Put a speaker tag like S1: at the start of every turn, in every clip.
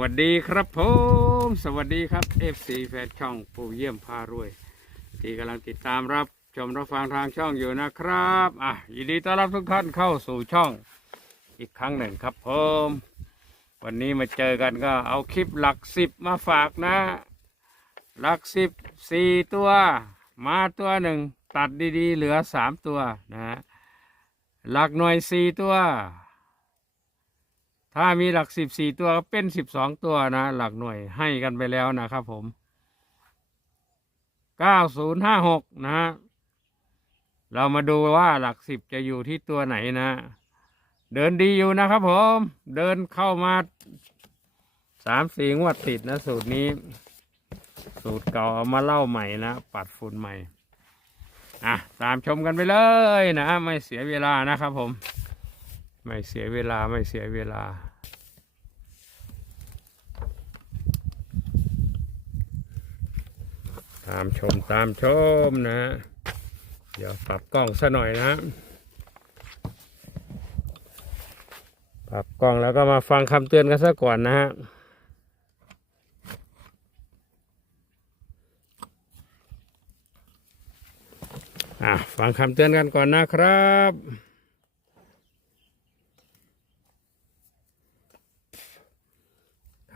S1: วัสดีครับผม สวัสดีครับ FC แฟนช่องปู่เยี่ยมพารวย ที่กำลังติดตามรับชมรับฟังทางช่องอยู่นะครับอะยินดีต้อนรับทุกท่านเข้าสู่ช่องอีกครั้งหนึ่งครับผม วันนี้มาเจอกันก็เอาคลิปหลักสิบมาฝากนะ หลักสิบสี่ตัวมาตัวหนึ่งตัดดีๆ เหลือสามตัวนะฮะหลักหน่วยสี่ตัว ถ้ามีหลักสิบสี่ตัวก็เป็นสิบสองตัวนะ หลักหน่วยให้กันไปแล้วนะครับผมเก้าศูนย์ห้าหกนะฮะเรามาดูว่าหลักสิบจะอยู่ที่ตัวไหนนะ เดินดีอยู่นะครับผม เดินเข้ามาสามสี่งวดติดนะสูตรนี้ สูตรเก่าเอามาเล่าใหม่นะ ปัดฝุ่นใหม่ อะ ตามชมกันไปเลยนะ ไม่เสียเวลานะครับผม ไม่เสียเวลาไม่เสียเวลา ตามชมตามชมนะ เดี๋ยวปรับกล้องซะหน่อยนะ ปรับกล้องแล้วก็มาฟังคำเตือนกันซะก่อนนะฮะอะฟังคำเตือนกันก่อนนะครับ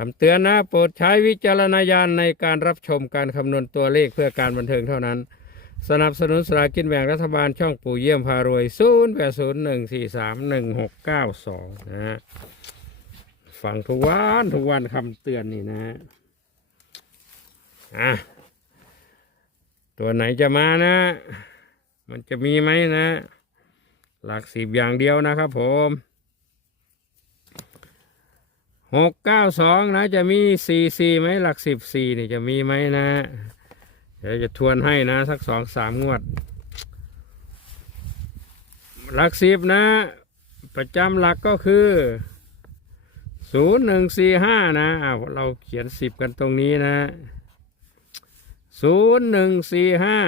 S1: ำเตือนนะโปรดใช้วิจารณญาณในการรับชมการคำนวณตัวเลขเพื่อการบันเทิงเท่านั้น สนับสนุนสลากกินแบ่งรัฐบาลช่องปู่เยี่ยมพารวย 0 8 0 1 4 3 1 6 9 2 นะฮะฟังทุกวันทุกวันคำเตือนนี่นะฮะอะตัวไหนจะมานะ มันจะมีไหมนะ หลักสิบอย่างเดียวนะครับผม หกเก้าสองนะจะมีสี่สี่ไหมหลักสิบสี่นี่จะมีไหมนะ เดี๋ยวจะทวนให้นะ สักสองสามงวด หลักสิบนะ ประจำหลักก็คือศูนย์หนึ่งสี่ห้านะอ้าวเราเขียนสิบกันตรงนี้นะศูนย์หนึ่งสี่ห้า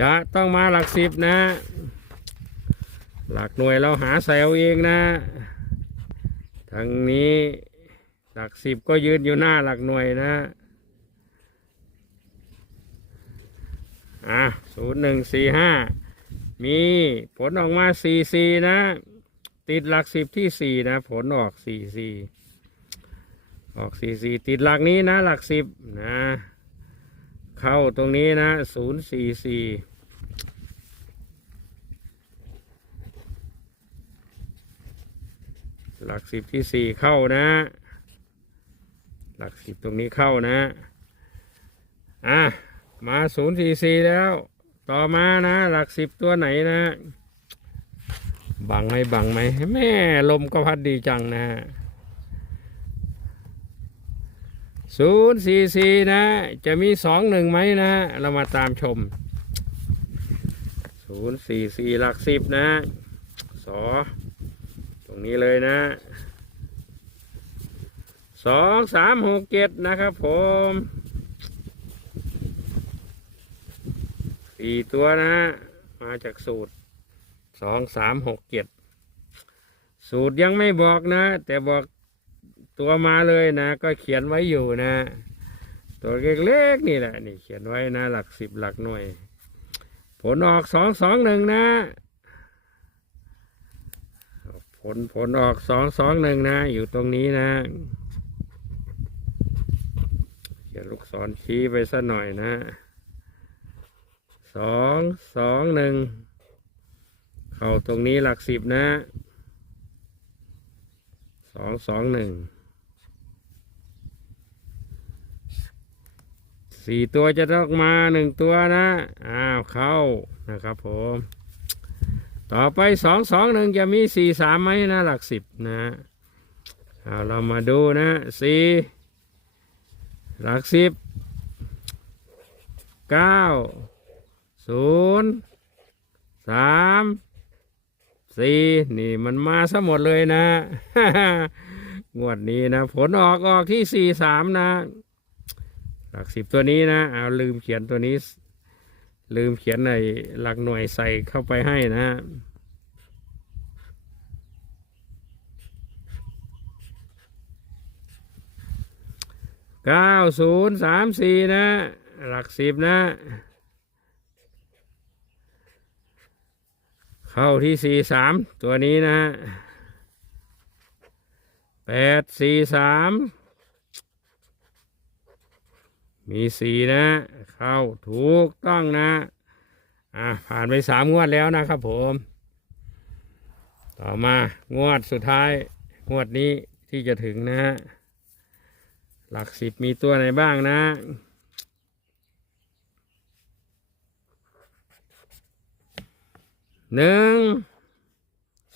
S1: จะต้องมาหลักสิบนะ หลักหน่วยเราหาใส่เอาเองนะทางนี้หลักสิบก็ยืนอยู่หน้าหลักหน่วยนะอะศูนย์หนึ่งสี่ห้ามีผลออกมาสี่สี่นะ ติดหลักสิบที่สี่นะ ผลออกสี่สี่ออกสี่สี่ติดหลักนี้นะ หลักสิบนะ เข้าตรงนี้นะ044หลักสิบที่สี่เข้านะ หลักสิบตรงนี้เข้านะ อะ มาศูนย์สี่สี่แล้ว ต่อมานะ หลักสิบตัวไหนนะ บังไหมบังไหมแม่ลมก็พัดดีจังนะฮะ 044 นะ จะมี 21 ไหมนะ เรามาตามชม 044 หลักสิบนะสอตรงนี้เลยนะ 2367 นะครับผมสี่ตัวนะ มาจากสูตร 2 3 6 7 สูตรยังไม่บอกนะ แต่บอก ตัวมาเลยนะ ก็เขียนไว้อยู่นะ ตัวเล็กๆนี่แหละนี่เขียนไว้นะ หลักสิบหลักหน่วย ผลออกสองสองหนึ่งนะ ผลผลออกสองสองหนึ่งนะ อยู่ตรงนี้นะเขียนลูกศรชี้ไปสักหน่อยนะสองสองหนึ่งเข้าตรงนี้หลักสิบนะสองสองหนึ่ง สี่ตัวจะต้องมาหนึ่งตัวนะ อ้าว เข้านะครับผม ต่อไปสองสองหนึ่งจะมีสี่สามไหมนะหลักสิบนะเอาเรามาดูนะสี่หลักสิบเก้าศูนย์สามสี่นี่มันมาซะหมดเลยนะ งวดนี้นะ ผลออกออกที่สี่สามนะ หลักสิบตัวนี้นะเอาลืมเขียนตัวนี้ ลืมเขียนในหลักหน่วยใส่เข้าไปให้นะฮะเก้าศูนย์สามสี่นะ หลักสิบนะ เข้าที่สี่สามตัวนี้นะแปดสี่สาม มีสีนะ เข้าถูกต้องนะ อะผ่านไปสามงวดแล้วนะครับผม ต่อมางวดสุดท้าย งวดนี้ที่จะถึงนะฮะหลักสิบมีตัวไหนบ้างนะหนึ่ง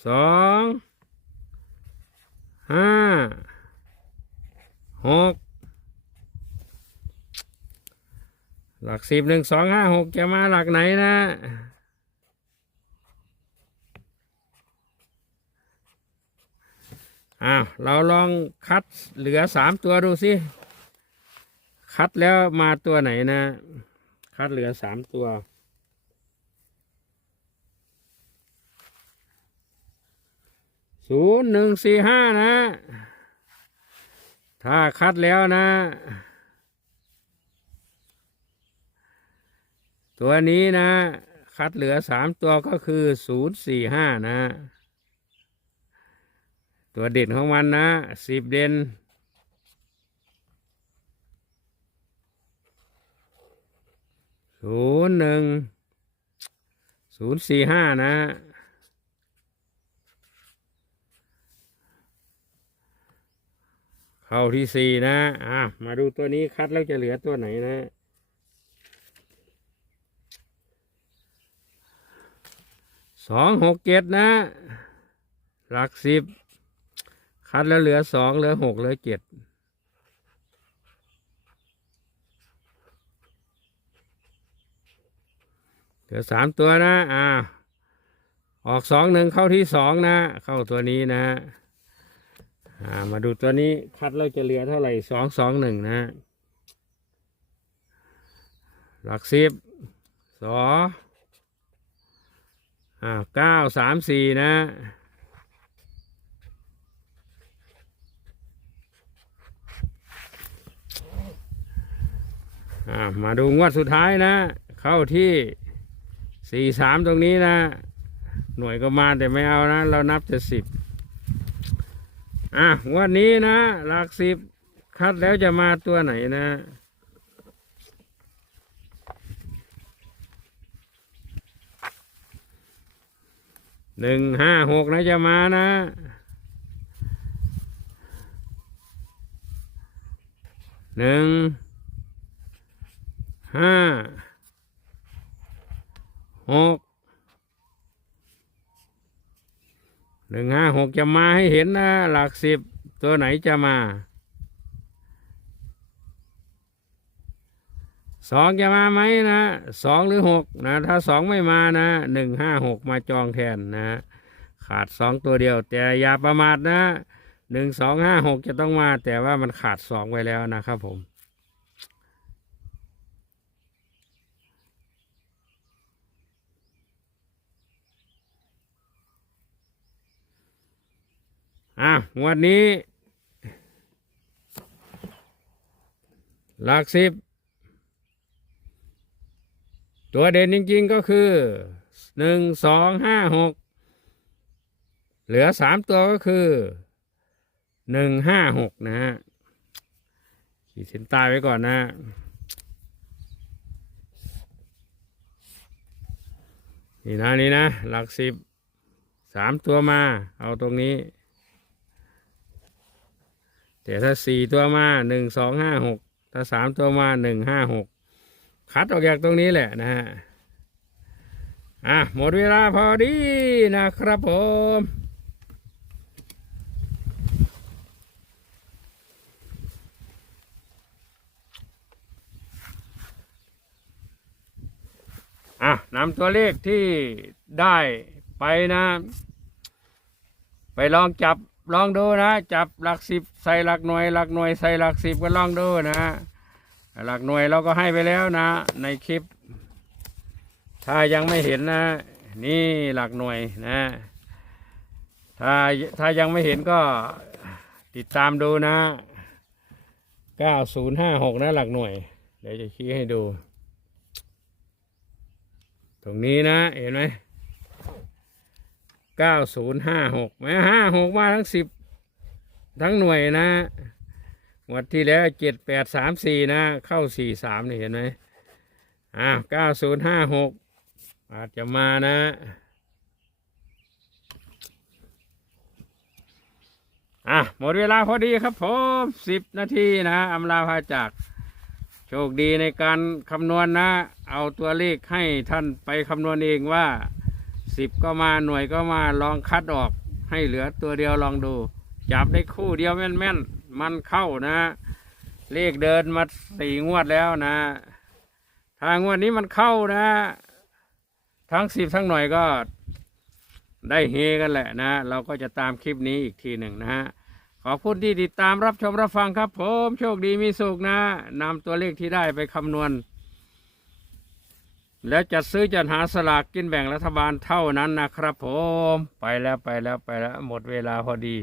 S1: สองห้าหก หลักสิบหนึ่งสองห้าหกจะมาหลักไหนนะอ้าวเราลองคัดเหลือสามตัวดูสิคัดแล้วมาตัวไหนนะ คัดเหลือสามตัว ศูนย์หนึ่งสี่ห้านะ ถ้าคัดแล้วนะ ตัวนี้นะ คัดเหลือสามตัวก็คือศูนย์สี่ห้านะ ตัวเด่นของมันนะสิบเด่นศูนย์หนึ่งศูนย์สี่ห้านะเข้าที่สี่นะ อะ มาดูตัวนี้คัดแล้วจะเหลือตัวไหนนะ สองหกเจ็ดนะ หลักสิบ คัดแล้วเหลือสองเหลือหกเหลือเจ็ดเหลือสามตัวนะ อ่า ออกสองหนึ่งเข้าที่สองนะ เข้าตัวนี้นะอ่ามาดูตัวนี้คัดแล้วจะเหลือเท่าไหร่สองสองหนึ่งนะ หลักสิบสอง อ่าเก้าสามสี่นะอ่ามาดูงวดสุดท้ายนะ เข้าที่สี่สามตรงนี้นะ หน่วยก็มาแต่ไม่เอานะ เรานับจะสิบอะงวดนี้นะ หลักสิบคัดแล้วจะมาตัวไหนนะ หนึ่งห้าหกนะจะมานะหนึ่งห้าหกหนึ่งห้าหกจะมาให้เห็นนะ หลักสิบตัวไหนจะมา สองจะมาไหมนะสองหรือหกนะถ้าสองไม่มานะหนึ่งห้าหกมาจองแทนนะขาดสองตัวเดียว แต่อย่าประมาทนะหนึ่งสองห้าหกจะต้องมา แต่ว่ามันขาดสองไปแล้วนะครับผมอะวันนี้ หลักสิบ ตัวเด่นจริงๆก็คือหนึ่งสองห้าหกเหลือสามตัวก็คือหนึ่งห้าหกนะฮะขีดเส้นใต้ไว้ก่อนนะนี่นะนี่นะ หลักสิบสามตัวมา เอาตรงนี้ แต่ถ้าสี่ตัวมาหนึ่งสองห้าหกถ้าสามตัวมาหนึ่งห้าหก คัดออกจากตรงนี้แหละนะฮะอะหมดเวลาพอดีนะครับผมอะนำตัวเลขที่ได้ไปนะ ไปลองจับลองดูนะ จับหลักสิบใส่หลักหน่วยหลักหน่วยใส่หลักสิบก็ลองดูนะ หลักหน่วยเราก็ให้ไปแล้วนะ ในคลิป ถ้ายังไม่เห็นนะ นี่หลักหน่วยนะ ถ้าถ้ายังไม่เห็นก็ติดตามดูนะ9056นะหลักหน่วย เดี๋ยวจะชี้ให้ดู ตรงนี้นะ เห็นไหม9056แม้56มาทั้ง10 ทั้งหน่วยนะ วัดที่แล้ว7834นะ เข้า43นี่เห็นไหมอ่า9056อาจจะมานะอะหมดเวลาพอดีครับผมสิบนาทีนะอำลาพาจาก โชคดีในการคำนวณนะ เอาตัวเลขให้ท่านไปคำนวณเองว่าสิบก็มาหน่วยก็มาลองคัดออกให้เหลือตัวเดียวลองดู จับได้คู่เดียวแม่นๆ มันเข้านะ เลขเดินมาสี่งวดแล้วนะ ทางวดนี้มันเข้านะ ทั้งสิบทั้งหน่วยก็ได้เฮกันแหละนะ เราก็จะตามคลิปนี้อีกทีหนึ่งนะฮะขอบคุณที่ติดตามรับชมรับฟังครับผมโชคดีมีสุขนะนำตัวเลขที่ได้ไปคำนวณ แล้วจัดซื้อจัดหาสลากกินแบ่งรัฐบาลเท่านั้นนะครับผม ไปแล้วไปแล้วไปแล้วหมดเวลาพอดี